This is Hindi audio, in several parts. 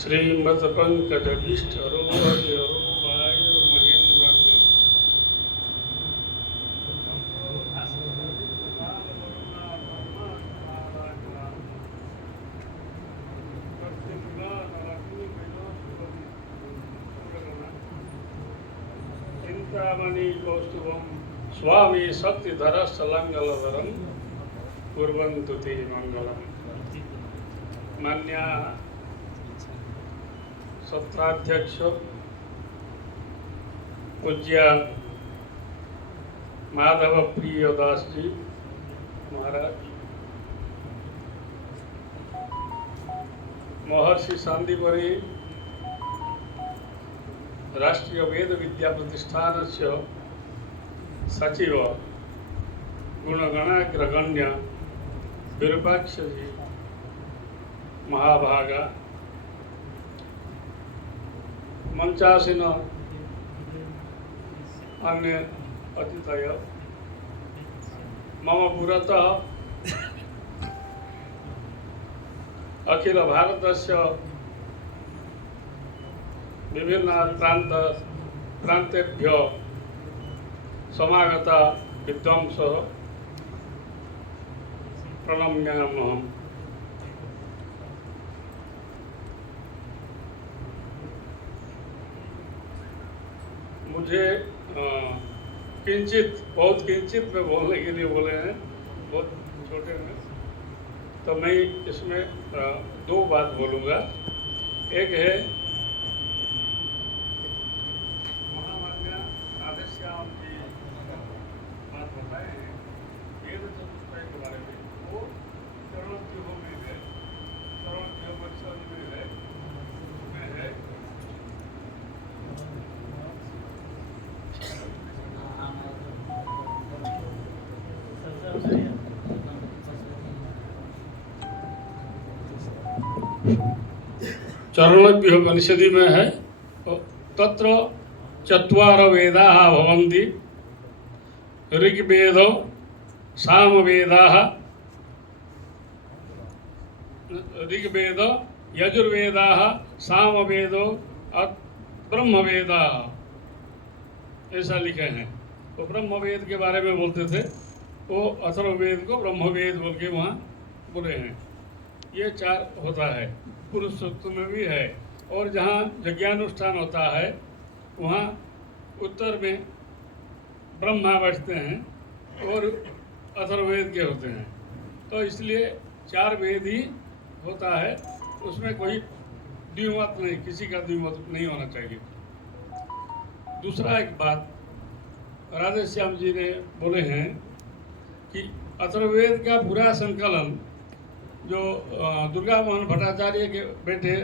श्रीमद्पङ्कजभीष्टरोहरोहाय महेन्द्रम् चिन्तामणि कौस्तुभं स्वामी शक्तिधरस्थलङ्गलधरं कुर्वन्तु ते मङ्गलम्। मान्याः सत्राध्यक्ष पूज्य माधव प्रियदास जी महाराज, महर्षि शांतिवरी राष्ट्रीय वेद विद्या प्रतिष्ठानस्य सचिव गुणगणाग्रगण्य विरूपाक्ष जी महाभागा, मंचासीन अन्य अतिथय, मम पुरतः अखिल भारतस्य विभिन्न प्रांतेभ्यो समागता विद्वांसः प्रणम्यामहम्। मुझे बहुत किंचित में बोलने के लिए बोले हैं, बहुत छोटे में, तो मैं इसमें दो बात बोलूँगा। एक है महामान्य राधेश्याम जी बात बताए हैं वेद चतुष्टय के बारे में। वो चरणोद्योग में है, चरणोद्योग परिषद में है, उसमें है चरणोपनिषदि में है, तत्र चत्वार वेदाः भवन्ति, ऋग्वेदो सामवेदाः, ऋग्वेद यजुर्वेदाः, सामवेदो ब्रह्मवेदाः, ऐसा लिखे हैं। तो ब्रह्मवेद के बारे में बोलते थे, वो अथर्ववेद को ब्रह्मवेद बोल के वहाँ बोले हैं। ये चार होता है, पुरुष सूक्त में भी है, और जहाँ यज्ञानुष्ठान होता है वहाँ उत्तर में ब्रह्मा बैठते हैं और अथर्ववेद के होते हैं। तो इसलिए चार वेद ही होता है, उसमें कोई द्विमत नहीं, किसी का द्विमत नहीं होना चाहिए। दूसरा एक बात राधेश्याम जी ने बोले हैं कि अथर्ववेद का पूरा संकलन जो दुर्गा मोहन भट्टाचार्य के बेटे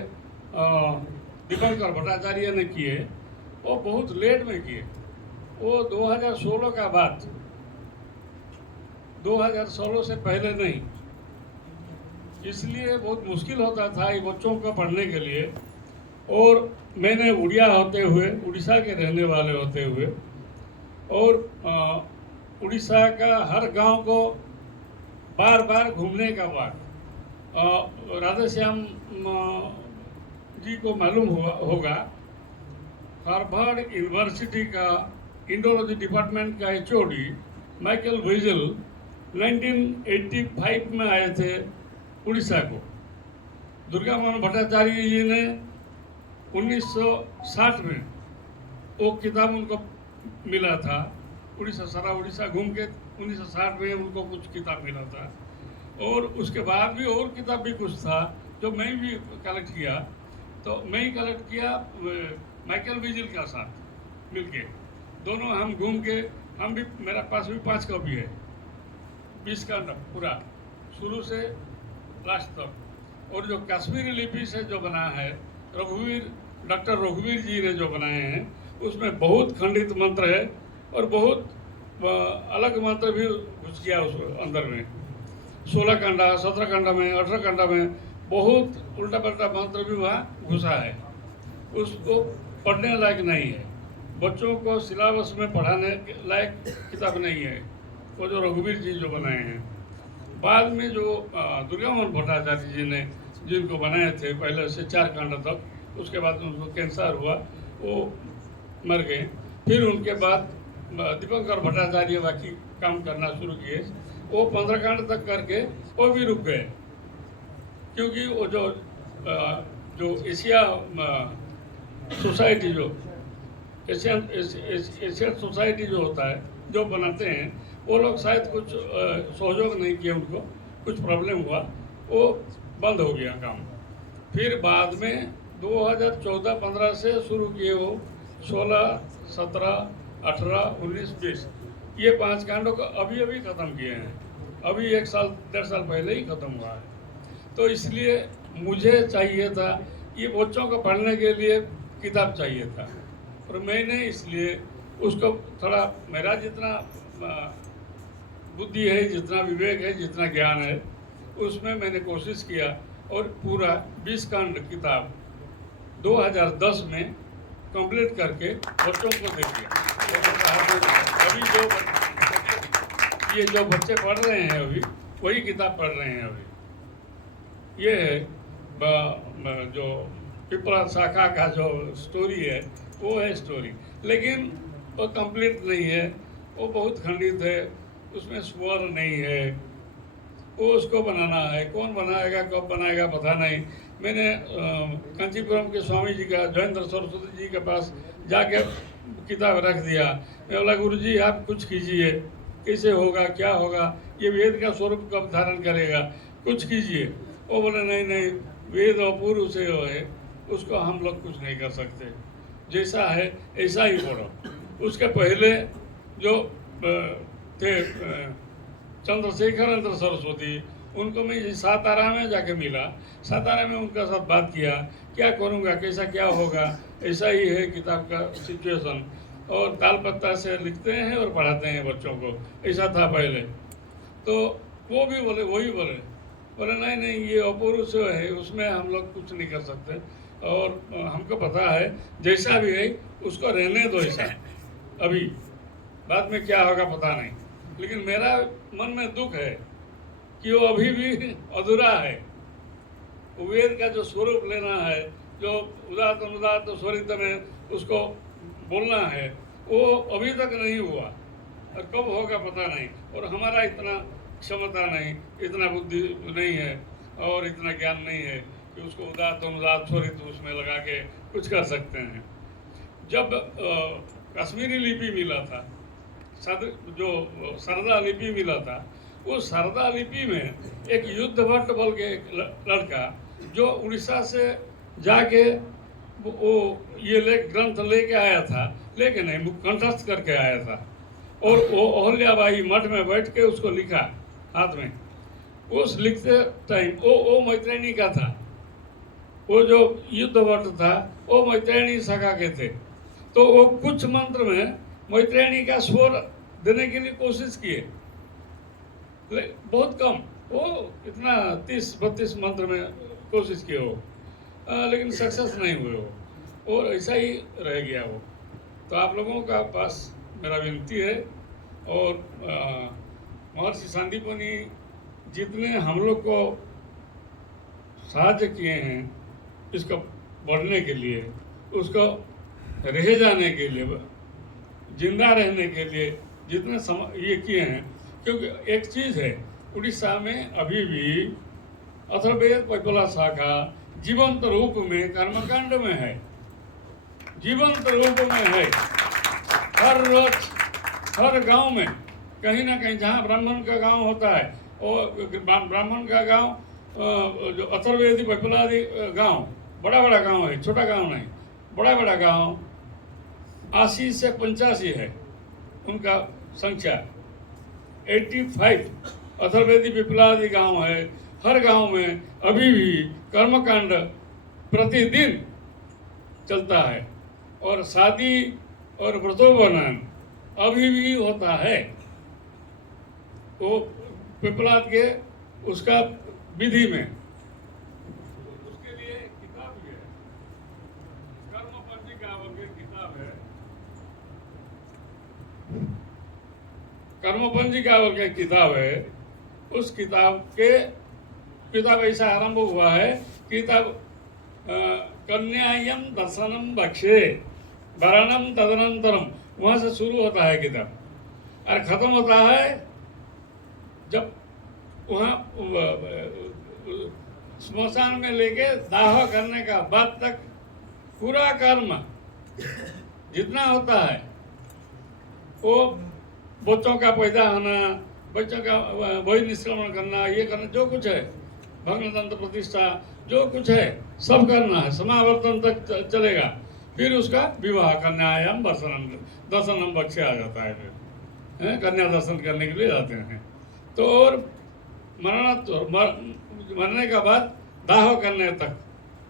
दीपंकर भट्टाचार्य ने किए, वो बहुत लेट में किए। वो 2016 का बाद, 2016 से पहले नहीं, इसलिए बहुत मुश्किल होता था ये बच्चों को पढ़ने के लिए। और मैंने उड़िया होते हुए, उड़ीसा के रहने वाले होते हुए, और उड़ीसा का हर गांव को बार बार घूमने का बाद राधेश्याम जी को मालूम होगा, हार्वर्ड यूनिवर्सिटी का इंडोलॉजी डिपार्टमेंट का एचओडी माइकल वेजल 1985 में आए थे उड़ीसा को। दुर्गा मोहन भट्टाचार्य जी ने 1960 में वो किताब उनको मिला था, उड़ीसा सारा उड़ीसा घूम के 1960 में उनको कुछ किताब मिला था। और उसके बाद भी और किताब भी कुछ था जो मैं भी कलेक्ट किया। तो मैं ही कलेक्ट किया माइकल विजिल का साथ मिलके, दोनों हम घूम के, हम भी, मेरा पास भी 5 कॉपी है, 20 का पूरा शुरू से लास्ट तक। और जो कश्मीरी लिपि से जो बना है, डॉक्टर रघुवीर जी ने जो बनाए हैं, उसमें बहुत खंडित मंत्र है और बहुत अलग मंत्र भी घुस गया उस अंदर में। 16 कंडा, 17 कंडा में, 18 कंडा में बहुत उल्टा पल्टा मंत्र भी वहाँ घुसा है। उसको पढ़ने लायक नहीं है, बच्चों को सिलेबस में पढ़ाने लायक किताब नहीं है वो जो रघुवीर जी जो बनाए हैं। बाद में जो दुर्गा मोहन भट्टाचार्य जी ने जिनको बनाए थे पहले से 4 कांड तक, उसके बाद उनको कैंसर हुआ, वो मर गए। फिर उनके बाद दीपंकर भट्टाचार्य बाकी काम करना शुरू किए। वो 15 कांड तक करके वो भी रुक गए, क्योंकि वो जो एशिया सोसाइटी, जो एशियन सोसाइटी जो होता है, जो बनाते हैं, वो लोग शायद कुछ सहयोग नहीं किए, उनको कुछ प्रॉब्लम हुआ, वो बंद हो गया काम। फिर बाद में 2014-15 से शुरू किए वो 16, 17, 18, 19, 20 ये 5 कांडों को अभी अभी ख़त्म किए हैं। अभी 1 साल 1.5 साल पहले ही ख़त्म हुआ है। तो इसलिए मुझे चाहिए था, ये बच्चों को पढ़ने के लिए किताब चाहिए था, और मैंने इसलिए उसको थोड़ा, मेरा जितना बुद्धि है, जितना विवेक है, जितना ज्ञान है, उसमें मैंने कोशिश किया और पूरा 20 कांड किताब 2010 में कंप्लीट करके बच्चों को दे दिया। अभी जो बच्चे पढ़ रहे हैं अभी, वही किताब पढ़ रहे हैं अभी। ये है जो पिपला शाखा का जो स्टोरी है, वो है स्टोरी, लेकिन वो कंप्लीट नहीं है, वो बहुत खंडित है, उसमें स्वर नहीं है। वो उसको बनाना है, कौन बनाएगा, कब बनाएगा पता नहीं। मैंने कांचीपुरम के स्वामी जी का, जयेंद्र सरस्वती जी के पास जाके किताब रख दिया। मैं बोला, गुरु जी आप कुछ कीजिए, कैसे होगा, क्या होगा, ये वेद का स्वरूप कब धारण करेगा, कुछ कीजिए। वो बोले नहीं नहीं, वेद अपूर्व से है, उसको हम लोग कुछ नहीं कर सकते, जैसा है ऐसा ही पढ़ो। उसके पहले जो थे चंद्रशेखर सरस्वती, उनको मैं सातारा में जाके मिला, सातारा में उनका साथ बात किया, क्या करूँगा, कैसा क्या होगा, ऐसा ही है किताब का सिचुएशन, और ताल पत्ता से लिखते हैं और पढ़ाते हैं बच्चों को, ऐसा था पहले। तो वो भी बोले, वही बोले नहीं नहीं, ये अपूर्व से है, उसमें हम लोग कुछ नहीं कर सकते, और हमको पता है जैसा भी है उसको रहने दो ऐसा, अभी बाद में क्या होगा पता नहीं। लेकिन मेरा मन में दुख है कि वो अभी भी अधूरा है। वेद का जो स्वरूप लेना है, जो उदात्त अनुदात्त स्वरित में उसको बोलना है, वो अभी तक नहीं हुआ, और कब होगा पता नहीं। और हमारा इतना क्षमता नहीं, इतना बुद्धि नहीं है, और इतना ज्ञान नहीं है कि उसको उदात्त अनुदात्त स्वरित उसमें लगा के कुछ कर सकते हैं। जब कश्मीरी लिपि मिला था, जो सरदा लिपि मिला था, उस सरदा लिपि में एक युद्ध भट्ट बोल के एक लड़का, जो उड़ीसा से जाके वो ये ग्रंथ लेके आया था, लेकिन नहीं, कंठस्थ करके आया था, और वो अहल्याबाई मठ में बैठ के उसको लिखा हाथ में। उस लिखते टाइम वो मैत्रेयणी का था, वो जो युद्ध भट्ट था वो मैत्रेयणी शाखा के थे। तो वो कुछ मंत्र में मैत्रेयणी का स्वर देने के लिए कोशिश किए, बहुत कम, वो इतना 30-32 मंत्र में कोशिश किए हो, लेकिन सक्सेस नहीं हुए हो, और ऐसा ही रह गया वो। तो आप लोगों का पास मेरा विनती है, और महर्षि सांदीपनि जितने हम लोग को साहाय्य किए हैं इसको बढ़ने के लिए, उसको रह जाने के लिए, जिंदा रहने के लिए जितने ये किए हैं। क्योंकि एक चीज़ है, उड़ीसा में अभी भी अथर्ववेद पिपला शाखा जीवंत रूप में कर्मकांड में है, जीवंत रूप में है। हर रोज हर गांव में कहीं ना कहीं, जहाँ ब्राह्मण का गांव होता है, और ब्राह्मण का गांव, जो अथर्ववेदी पिपलादि गांव, बड़ा बड़ा गांव है, छोटा गांव नहीं, बड़ा बड़ा गांव 80 से 85 है उनका संख्या। 85 अथर्ववेदी पिपलादि गांव है। हर गांव में अभी भी कर्मकांड प्रतिदिन चलता है, और शादी और व्रतोपनयन अभी भी होता है। वो पिपलाद के उसका विधि में, उसके लिए किताब भी है, कर्म पंजिका करके किताब है, कर्म पंजिका किताब है। उस किताब ऐसा आरंभ हुआ है किताब कन्यायम दर्शनम बक्षे वरणम तदनंतरम, वहाँ से शुरू होता है किताब और ख़त्म होता है जब वहाँ स्मशान में लेके दाह करने का बाद तक पूरा कर्म जितना होता है वो बच्चों का पैदा होना, बच्चों का वही निष्क्रमण करना, ये करना, जो कुछ है भग्नतंत्र प्रतिष्ठा जो कुछ है सब करना है, समावर्तन तक चलेगा। फिर उसका विवाह कन्यायाम दर्शनम बच्चे आ जाता है, फिर कन्या दर्शन करने के लिए जाते हैं। तो और मरने का बाद दाह करने तक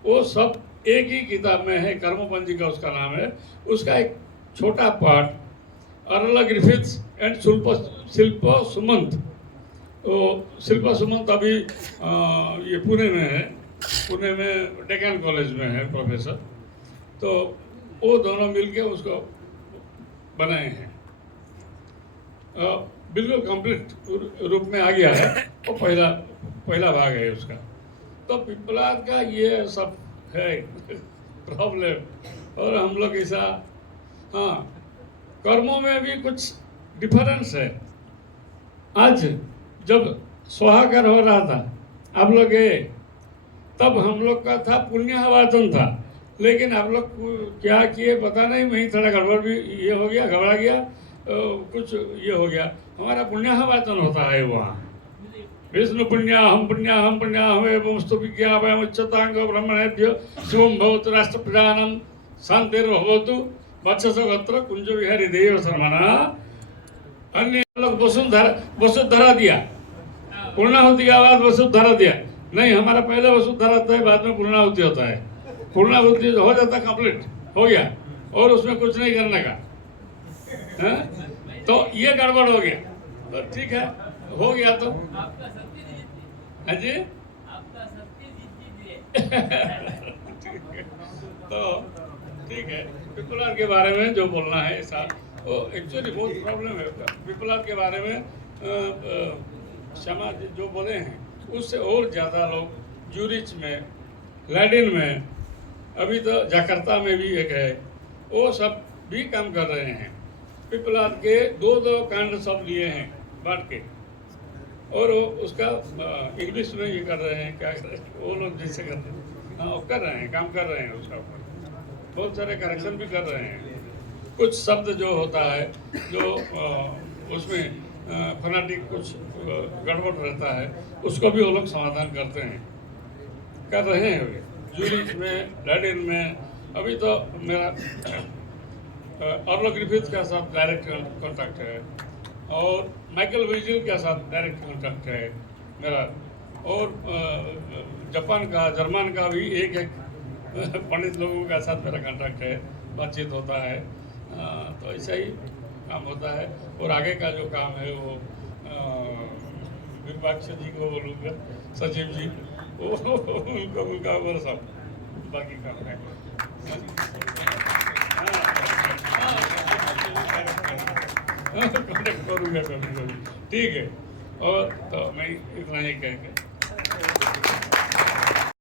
वो सब एक ही किताब में है, कर्मपंजी का उसका नाम है। उसका एक छोटा part Arlo Griffiths and Shilpa Sumant, तो शिल्पा सुमंत अभी ये पुणे में है, पुणे में डेक्कन कॉलेज में है प्रोफेसर, तो वो दोनों मिलके उसको बनाए हैं। बिल्कुल कंप्लीट रूप में आ गया है, वो पहला भाग है उसका। तो पिपलाद का ये सब है प्रॉब्लम। और हम लोग ऐसा, हाँ, कर्मों में भी कुछ डिफरेंस है। आज जब स्वाहाकार हो रहा था आप लोग गए, तब हम लोग का था पुण्याहवाचन था, लेकिन आप लोग क्या किए पता नहीं, वहीं थोड़ा गड़बड़ भी ये हो गया, घबरा गया, कुछ ये हो गया। हमारा पुण्याहवाचन होता है वहाँ, विष्णु पुण्या हम एवं स्तुभिज्ञापयम् उच्चतांग ब्रह्मणेभ्यो शिवम भवतु राष्ट्र प्रधानम शांतिर्भवतु वत्ससो गोत्र कुंज विहारी देव शर्मणा। अन्य लोग वसुधरा दिया, पूर्णाहुति के बाद वसुधरा दिया, नहीं हमारा पहले वसुधरा होता है, बाद में पूर्णाहुति होता है। पूर्णाहुति हो जाता कंप्लीट हो गया और उसमें कुछ नहीं करने का है? तो ये गड़बड़ हो गया, तो ठीक है हो गया तो हाँ जी तो ठीक है। पिपलाद के बारे में जो बोलना है ऐसा, वो एक्चुअली बहुत प्रॉब्लम है पिपलाद के बारे में। क्षमा जो बोले हैं उससे और ज़्यादा लोग ज्यूरिच में, लैडिन में, अभी तो जकार्ता में भी एक है, वो सब भी काम कर रहे हैं। पिपलाद के दो कांड सब लिए हैं बांट के, और वो उसका इंग्लिश में ये कर रहे हैं, क्या कर रहे हैं वो लोग जैसे करते हैं, हाँ वो कर रहे हैं, काम कर रहे हैं उसका ऊपर, बहुत सारे करेक्शन भी कर रहे हैं। कुछ शब्द जो होता है जो उसमें फनाटिक कुछ गड़बड़ रहता है, उसको भी वो लोग समाधान करते हैं, कर रहे हैं ज्यूरिच में, लैडिन में। अभी तो मेरा अर्लो ग्रिफिथ के साथ डायरेक्ट कॉन्टैक्ट है, और माइकल विजिल के साथ डायरेक्ट कॉन्टैक्ट है मेरा, और जापान का, जर्मन का भी एक पंडित लोगों के साथ मेरा कॉन्टैक्ट है, बातचीत होता है। तो ऐसा ही काम होता है। और आगे का जो काम है वो विपाक्ष जी को बोलूँगा, सचिव जी, वो उनका वो सब बाकी काम है। कॉन्टेक्ट करूँगा कभी, ठीक है। और तो मैं इतना ही कह के